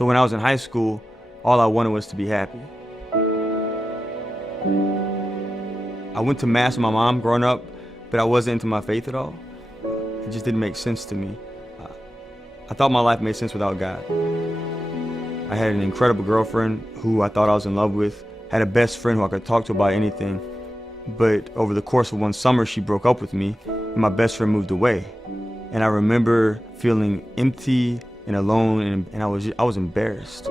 So when I was in high school, all I wanted was to be happy. I went to mass with my mom growing up, but I wasn't into my faith at all. It just didn't make sense to me. I thought my life made sense without God. I had an incredible girlfriend who I thought I was in love with, had a best friend who I could talk to about anything. But over the course of one summer, she broke up with me, and my best friend moved away. And I remember feeling empty and alone, and I was embarrassed.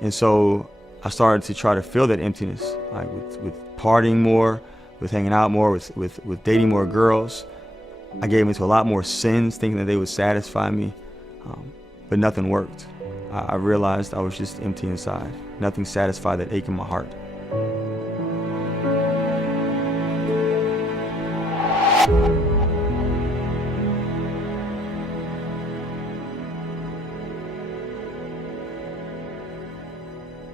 And so I started to try to fill that emptiness, like with partying more, with hanging out more, with dating more girls. I gave into a lot more sins, thinking that they would satisfy me, but nothing worked. I realized I was just empty inside. Nothing satisfied that ache in my heart.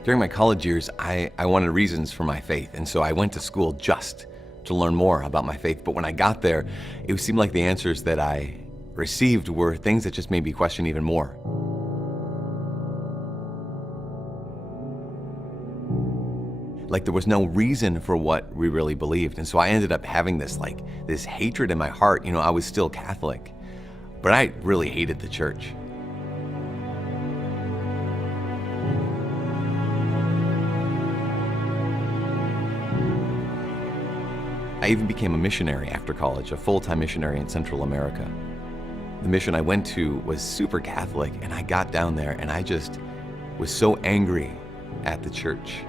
During my college years, I wanted reasons for my faith, and so I went to school just to learn more about my faith. But when I got there, it seemed like the answers that I received were things that just made me question even more. Like there was no reason for what we really believed. And so I ended up having this hatred in my heart. You know, I was still Catholic, but I really hated the church. I even became a missionary after college, a full-time missionary in Central America. The mission I went to was super Catholic, and I got down there and I just was so angry at the church.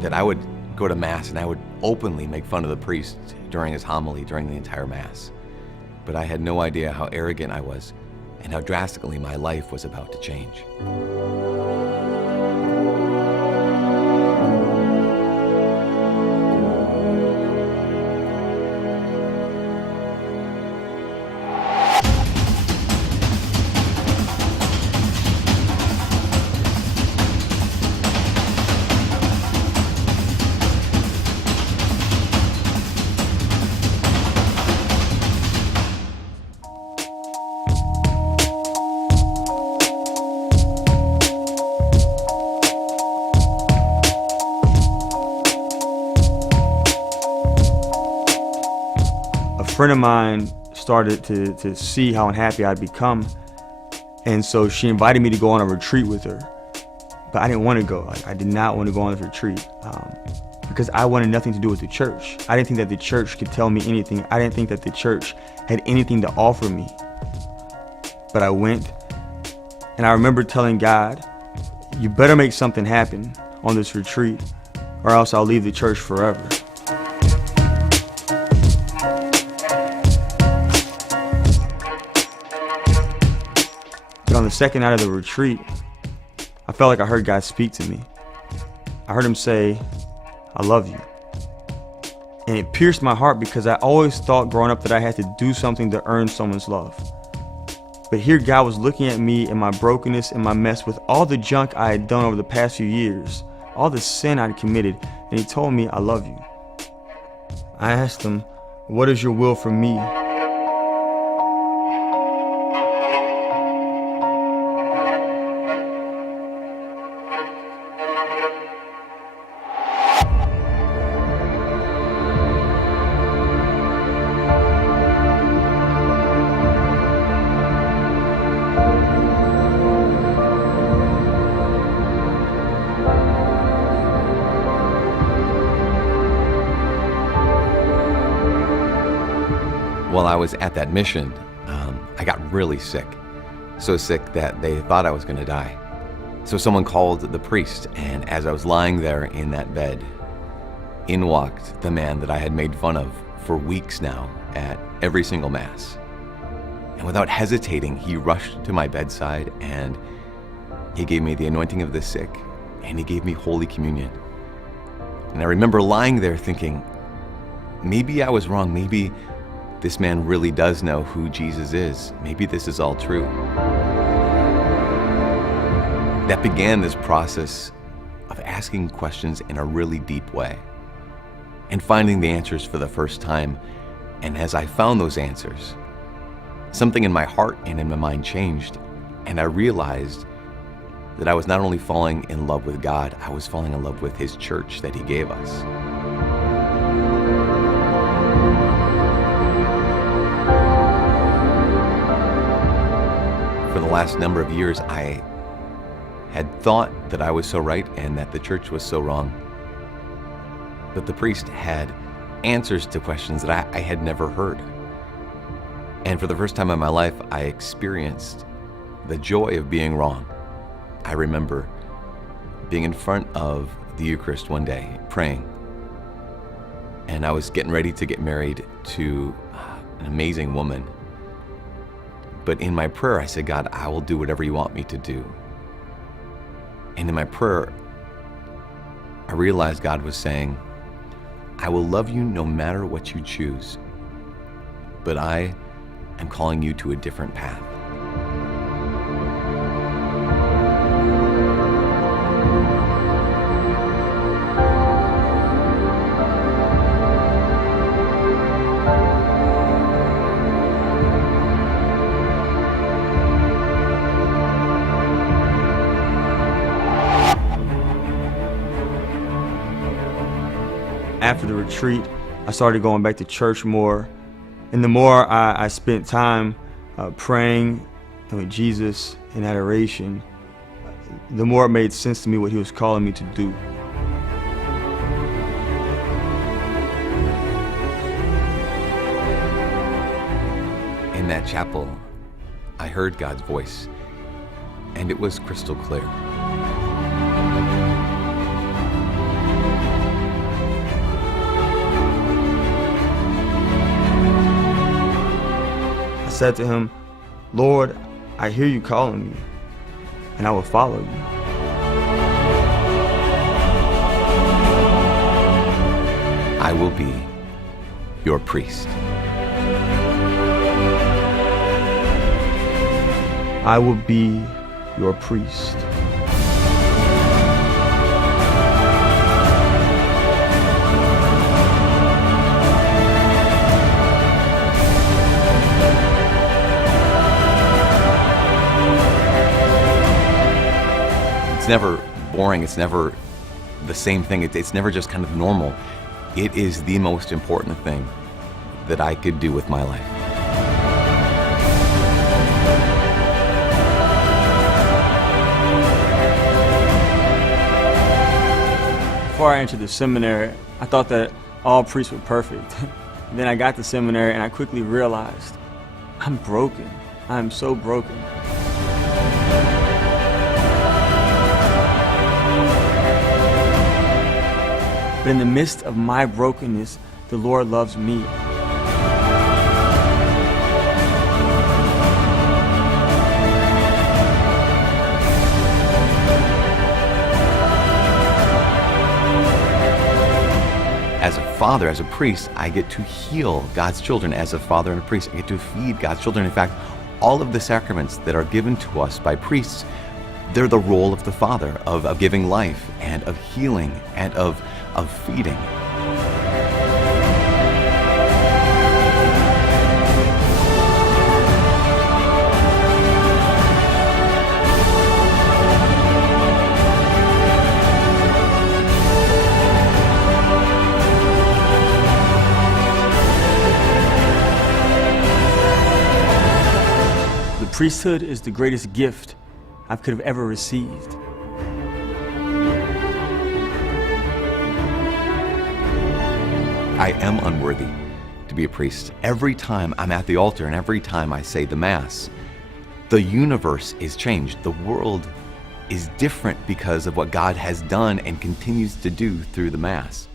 That I would go to Mass and I would openly make fun of the priest during his homily during the entire Mass. But I had no idea how arrogant I was and how drastically my life was about to change. A friend of mine started to see how unhappy I'd become, and so she invited me to go on a retreat with her. But I didn't want to go. I did not want to go on this retreat because I wanted nothing to do with the church. I didn't think that the church could tell me anything. I didn't think that the church had anything to offer me. But I went, and I remember telling God, you better make something happen on this retreat, or else I'll leave the church forever. But on the second night of the retreat, I felt like I heard God speak to me. I heard him say, I love you. And it pierced my heart because I always thought growing up that I had to do something to earn someone's love. But here God was looking at me and my brokenness and my mess with all the junk I had done over the past few years, all the sin I'd committed, and he told me, I love you. I asked him, what is your will for me? While I was at that mission, I got really sick. So sick that they thought I was going to die. So someone called the priest, and as I was lying there in that bed, in walked the man that I had made fun of for weeks now at every single Mass. And without hesitating, he rushed to my bedside and he gave me the anointing of the sick, and he gave me Holy Communion. And I remember lying there thinking, maybe I was wrong. Maybe this man really does know who Jesus is. Maybe this is all true. That began this process of asking questions in a really deep way. and finding the answers for the first time. And as I found those answers, something in my heart and in my mind changed, and I realized that I was not only falling in love with God, I was falling in love with His church that He gave us. For the last number of years, I had thought that I was so right and that the church was so wrong. But the priest had answers to questions that I had never heard. And for the first time in my life, I experienced the joy of being wrong. I remember being in front of the Eucharist one day, praying. And I was getting ready to get married to an amazing woman. But in my prayer, I said, God, I will do whatever you want me to do. And in my prayer, I realized God was saying, I will love you no matter what you choose, but I am calling you to a different path. After the retreat, I started going back to church more. And the more I spent time praying with Jesus in adoration, the more it made sense to me what He was calling me to do. In that chapel, I heard God's voice, and it was crystal clear. I said to Him, Lord, I hear you calling me, and I will follow you. I will be your priest. I will be your priest. It's never boring. It's never the same thing. It's never just kind of normal. It is the most important thing that I could do with my life. Before I entered the seminary, I thought that all priests were perfect. Then I got to seminary and I quickly realized I'm broken. I'm so broken. But in the midst of my brokenness, the Lord loves me. As a father, as a priest, I get to heal God's children. As a father and a priest, I get to feed God's children. In fact, all of the sacraments that are given to us by priests, they're the role of the father, of giving life and of healing and of feeding. The priesthood is the greatest gift I could have ever received. I am unworthy to be a priest. Every time I'm at the altar and every time I say the Mass, the universe is changed. The world is different because of what God has done and continues to do through the Mass.